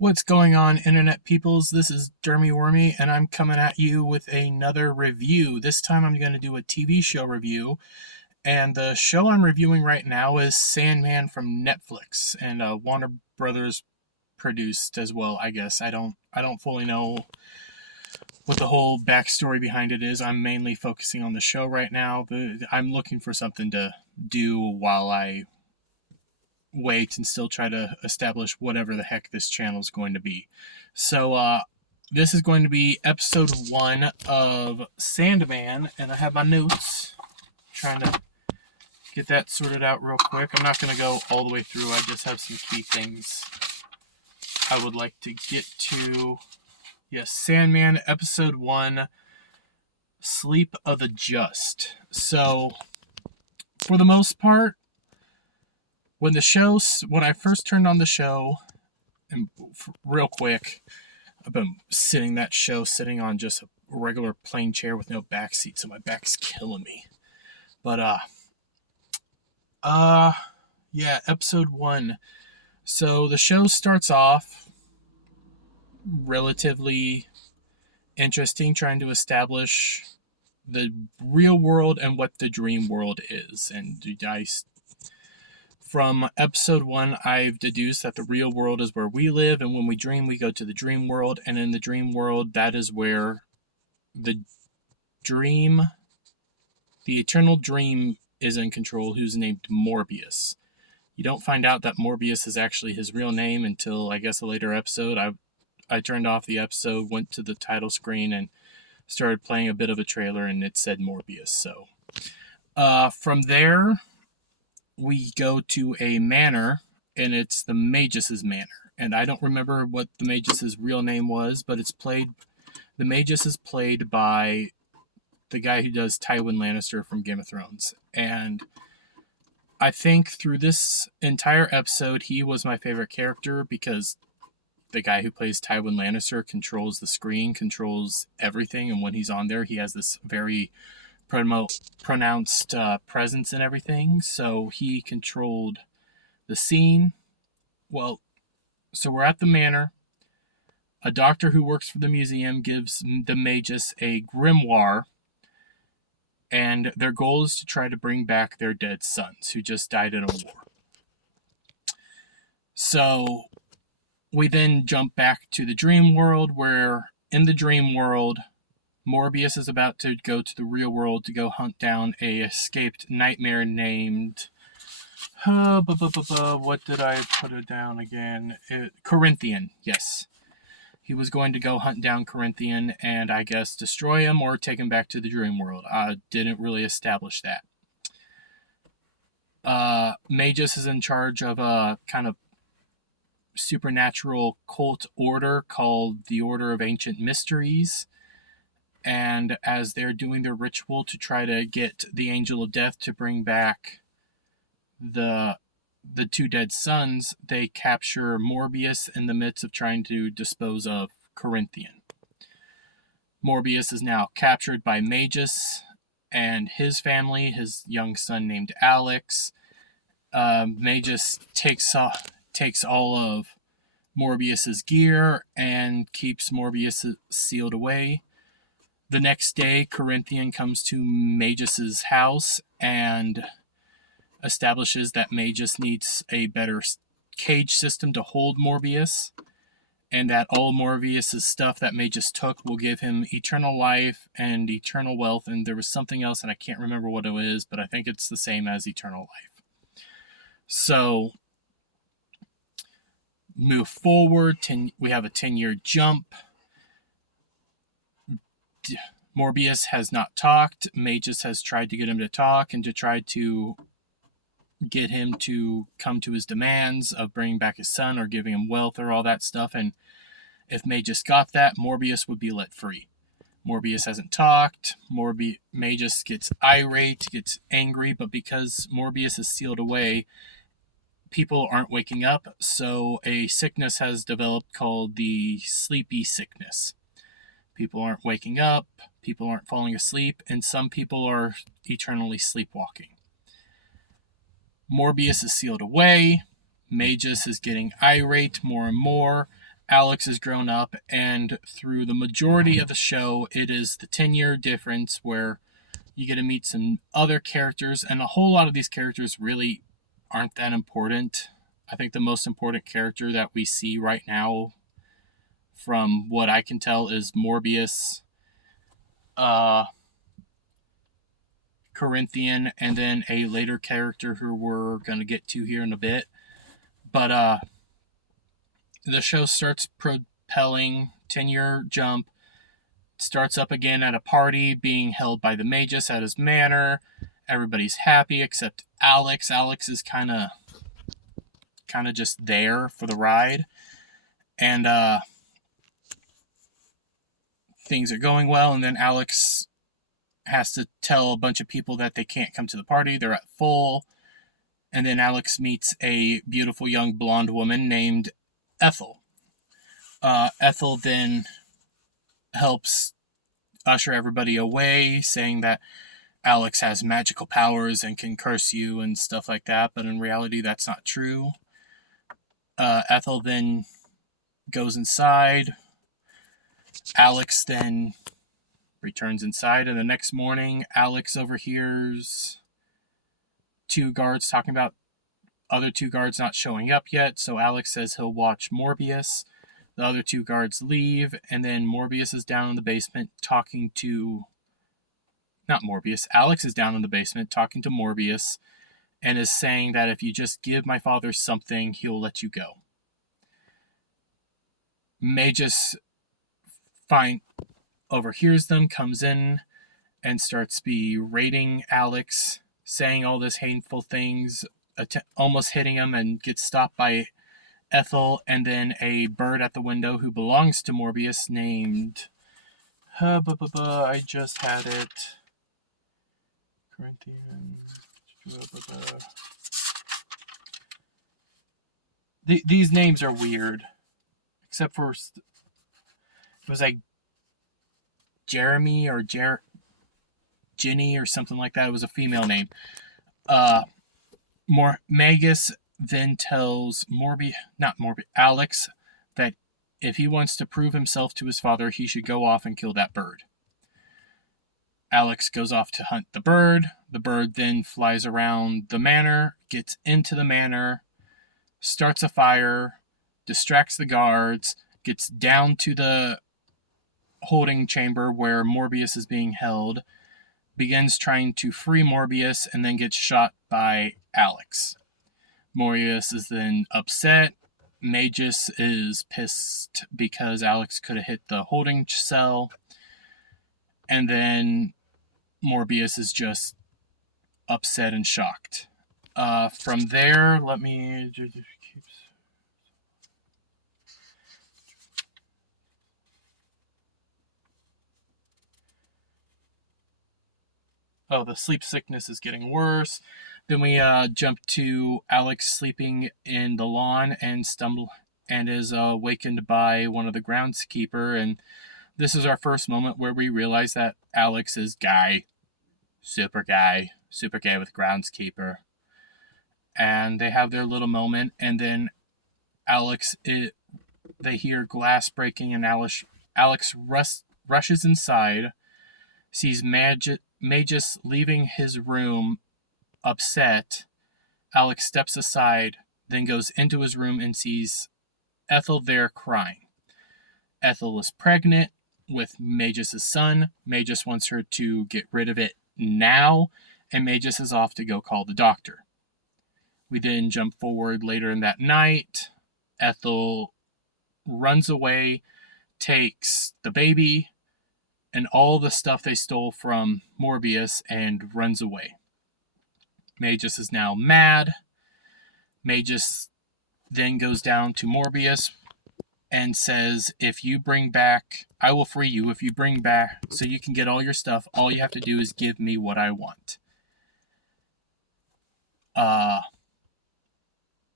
What's going on, Internet peoples? This is Dermy Wormy, and I'm coming at you with another review. This time I'm going to do a TV show review, and the show I'm reviewing right now is Sandman from Netflix, and Warner Brothers produced as well. I guess I don't fully know what the whole backstory behind it is. I'm mainly focusing on the show right now. I'm looking for something to do while I wait and still try to establish whatever the heck this channel is going to be. So, this is going to be episode 1 of Sandman, and I have my notes. Trying to get that sorted out real quick. I'm not going to go all the way through. I just have some key things I would like to get to. Yes, Sandman, episode 1, Sleep of the Just. So, for the most part, when I first turned on the show, and real quick, I've been sitting on just a regular plain chair with no back seat, so my back's killing me. But yeah, episode 1. So the show starts off relatively interesting, trying to establish the real world and what the dream world is. And from episode 1, I've deduced that the real world is where we live, and when we dream, we go to the dream world, and in the dream world, that is where the eternal dream is in control, who's named Morbius. You don't find out that Morbius is actually his real name until, I guess, a later episode. I turned off the episode, went to the title screen, and started playing a bit of a trailer, and it said Morbius. So, from there, we go to a manor, and it's the Magus' manor. And I don't remember what the Magus' real name was, but the Magus is played by the guy who does Tywin Lannister from Game of Thrones. And I think through this entire episode, he was my favorite character because the guy who plays Tywin Lannister controls the screen, controls everything, and when he's on there, he has this very pronounced presence and everything. So he controlled the scene. Well, so we're at the manor. A doctor who works for the museum gives the Magus a grimoire, and their goal is to try to bring back their dead sons who just died in a war. So we then jump back to the dream world, where in the dream world, Morbius is about to go to the real world to go hunt down a escaped nightmare named... what did I put it down again? Corinthian, yes. He was going to go hunt down Corinthian and, I guess, destroy him or take him back to the dream world. I didn't really establish that. Magus is in charge of a kind of supernatural cult order called the Order of Ancient Mysteries. And as they're doing their ritual to try to get the Angel of Death to bring back the two dead sons, they capture Morbius in the midst of trying to dispose of Corinthian. Morbius is now captured by Magus and his family, his young son named Alex. Magus takes all of Morbius's gear and keeps Morbius sealed away. The next day, Corinthian comes to Magus's house and establishes that Magus needs a better cage system to hold Morbius, and that all Morbius's stuff that Magus took will give him eternal life and eternal wealth, and there was something else, and I can't remember what it is, but I think it's the same as eternal life. So, move forward, we have a 10-year jump. Morbius has not talked. Magus has tried to get him to talk and to try to get him to come to his demands of bringing back his son or giving him wealth or all that stuff. And if Magus got that, Morbius would be let free. Morbius hasn't talked. Magus gets irate, gets angry, but because Morbius is sealed away, people aren't waking up, so a sickness has developed called the sleepy sickness. People aren't waking up, people aren't falling asleep, and some people are eternally sleepwalking. Morbius is sealed away. Magus is getting irate more and more. Alex is grown up, and through the majority of the show, it is the 10-year difference where you get to meet some other characters, and a whole lot of these characters really aren't that important. I think the most important character that we see right now, from what I can tell, is Morbius, Corinthian, and then a later character who we're going to get to here in a bit. But the show starts propelling, 10-year jump, starts up again at a party being held by the Magus at his manor. Everybody's happy except Alex. Alex is kind of just there for the ride. And things are going well, and then Alex has to tell a bunch of people that they can't come to the party. They're at full. And then Alex meets a beautiful young blonde woman named Ethel. Ethel then helps usher everybody away, saying that Alex has magical powers and can curse you and stuff like that, but in reality that's not true. Ethel then goes inside. Alex then returns inside, and the next morning Alex overhears two guards talking about other two guards not showing up yet, so Alex says he'll watch Morbius. The other two guards leave, and then Morbius is down in the basement talking to... Not Morbius. Alex is down in the basement talking to Morbius and is saying that if you just give my father something, he'll let you go. Magus overhears them, comes in, and starts berating Alex, saying all this hateful things, almost hitting him, and gets stopped by Ethel and then a bird at the window who belongs to Morbius named... I just had it. Corinthian... These names are weird. Except for... It was like Jeremy or Ginny or something like that. It was a female name. Magus then tells Alex that if he wants to prove himself to his father, he should go off and kill that bird. Alex goes off to hunt the bird. The bird then flies around the manor, gets into the manor, starts a fire, distracts the guards, gets down to the holding chamber where Morbius is being held, begins trying to free Morbius, and then gets shot by Alex. Morbius is then upset. Magus is pissed because Alex could have hit the holding cell. And then Morbius is just upset and shocked. From there, let me... Oh, the sleep sickness is getting worse. Then we jump to Alex sleeping in the lawn and is awakened by one of the groundskeeper. And this is our first moment where we realize that Alex is gay. Super gay with groundskeeper. And they have their little moment, and then they hear glass breaking, and Alex rushes inside, sees Magus leaving his room upset. Alex steps aside, then goes into his room and sees Ethel there crying. Ethel is pregnant with Magus' son. Magus wants her to get rid of it now, and Magus is off to go call the doctor. We then jump forward later in that night. Ethel runs away, takes the baby and all the stuff they stole from Morbius, and runs away. Magus is now mad. Magus then goes down to Morbius and says, if you bring back, I will free you. If you bring back, so you can get all your stuff, all you have to do is give me what I want.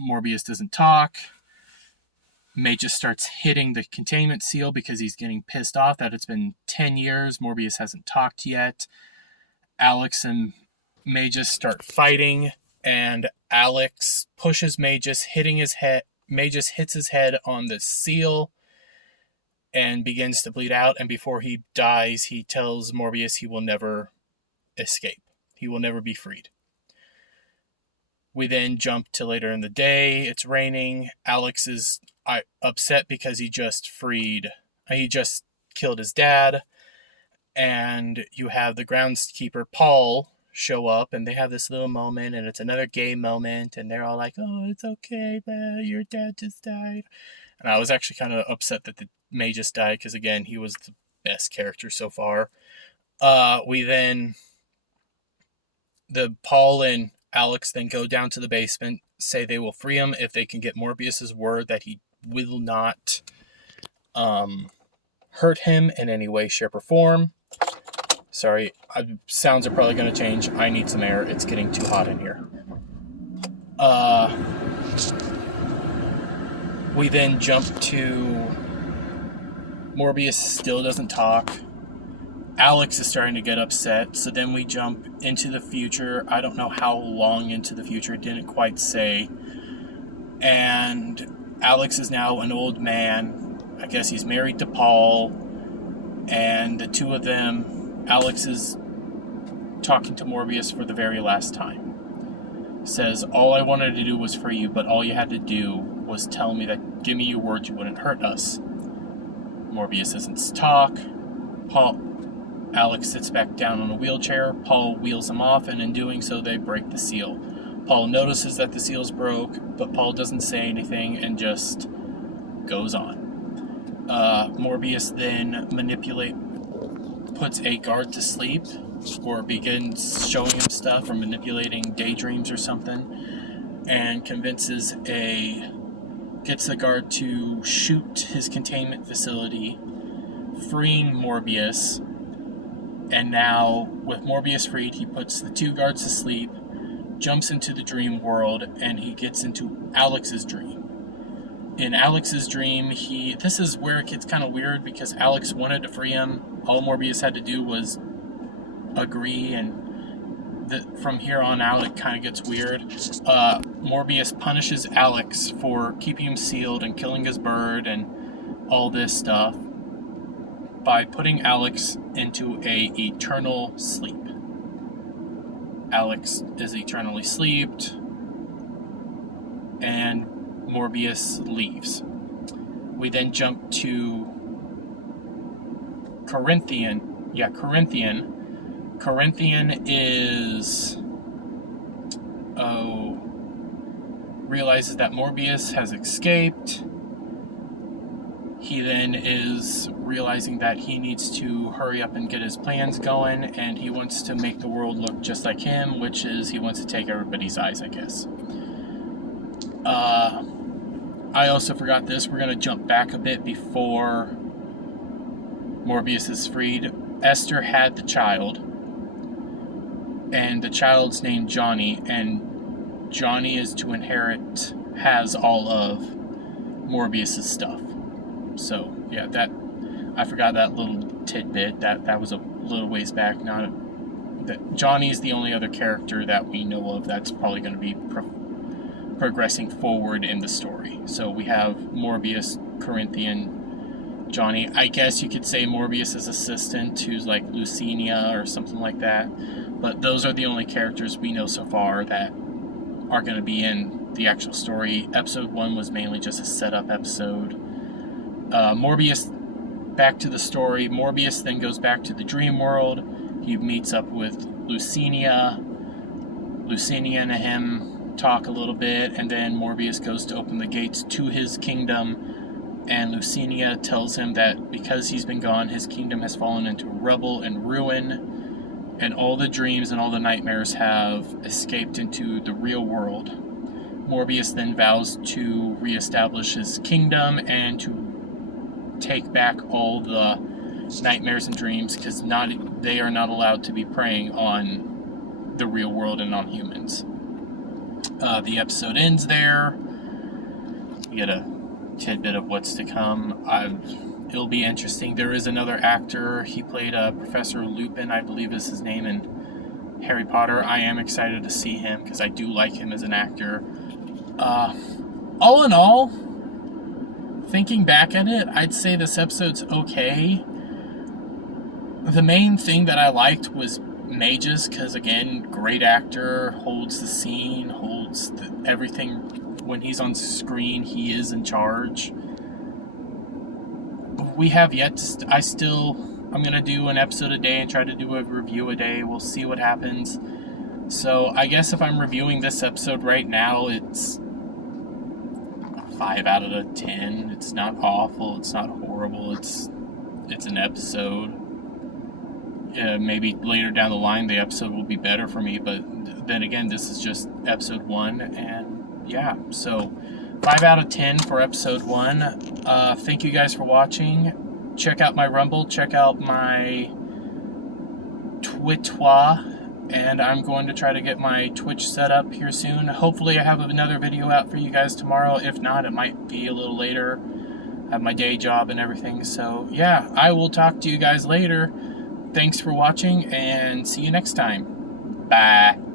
Morbius doesn't talk. Magus starts hitting the containment seal because he's getting pissed off that it's been 10 years. Morbius hasn't talked yet. Alex and Magus start fighting, and Alex pushes Magus, hitting his head. Magus hits his head on the seal, and begins to bleed out. And before he dies, he tells Morbius he will never escape. He will never be freed. We then jump to later in the day. It's raining. Alex is upset because he just killed his dad. And you have the groundskeeper, Paul, show up, and they have this little moment, and it's another gay moment, and they're all like, oh, it's okay, but your dad just died. And I was actually kind of upset that the May just died, because again, he was the best character so far. Paul and Alex then go down to the basement, say they will free him if they can get Morbius's word that he will not hurt him in any way, shape, or form. Sorry, sounds are probably going to change. I need some air. It's getting too hot in here. We then jump to Morbius still doesn't talk. Alex is starting to get upset. So then we jump into the future. I don't know how long into the future. It didn't quite say. And Alex is now an old man. I guess he's married to Paul. And the two of them... Alex is talking to Morbius for the very last time. Says, all I wanted to do was free you, but all you had to do was tell me that, give me your word you wouldn't hurt us. Morbius doesn't talk. Alex sits back down on a wheelchair. Paul wheels him off, and in doing so, they break the seal. Paul notices that the seal's broke, but Paul doesn't say anything and just goes on. Morbius then puts a guard to sleep, or begins showing him stuff or manipulating daydreams or something, and gets the guard to shoot his containment facility, freeing Morbius. And now, with Morbius freed, he puts the two guards to sleep, jumps into the dream world, and he gets into Alex's dream. In Alex's dream, this is where it gets kind of weird, because Alex wanted to free him. All Morbius had to do was agree, and from here on out, it kind of gets weird. Morbius punishes Alex for keeping him sealed and killing his bird and all this stuff by putting Alex into a eternal sleep. Alex is eternally sleeped, and Morbius leaves. We then jump to Corinthian. Corinthian is... realizes that Morbius has escaped. He then is realizing that he needs to hurry up and get his plans going, and he wants to make the world look just like him, which is he wants to take everybody's eyes, I guess. I also forgot this. We're going to jump back a bit before Morbius is freed. Esther had the child, and the child's named Johnny, and Johnny is to has all of Morbius's stuff. So, yeah, I forgot that little tidbit. That was a little ways back. That Johnny's the only other character that we know of that's probably going to be progressing forward in the story. So we have Morbius, Corinthian, Johnny. I guess you could say Morbius' assistant, who's like Lucinia or something like that. But those are the only characters we know so far that are going to be in the actual story. Episode 1 was mainly just a setup episode. Morbius, back to the story. Morbius then goes back to the dream world. He meets up with Lucinia. Lucinia and him talk a little bit, and then Morbius goes to open the gates to his kingdom, and Lucinia tells him that because he's been gone, his kingdom has fallen into rubble and ruin, and all the dreams and all the nightmares have escaped into the real world. Morbius then vows to reestablish his kingdom and to take back all the nightmares and dreams, because they are not allowed to be preying on the real world and on humans. The episode ends there. You get a tidbit of what's to come. It'll be interesting. There is another actor. He played Professor Lupin, I believe is his name, in Harry Potter. I am excited to see him because I do like him as an actor. All in all, thinking back at it, I'd say this episode's okay. The main thing that I liked was Mages, because again, great actor, holds the scene, holds everything. When he's on screen, he is in charge. We have yet to, I'm going to do an episode a day and try to do a review a day. We'll see what happens. So I guess if I'm reviewing this episode right now, it's a 5 out of 10. It's not awful. It's not horrible. It's an episode. Maybe later down the line, the episode will be better for me. But then again, this is just episode 1. And yeah, so 5 out of 10 for episode 1. Thank you guys for watching. Check out my Rumble. Check out my Twitter. And I'm going to try to get my Twitch set up here soon. Hopefully I have another video out for you guys tomorrow. If not, it might be a little later. I have my day job and everything. So yeah, I will talk to you guys later. Thanks for watching and see you next time. Bye.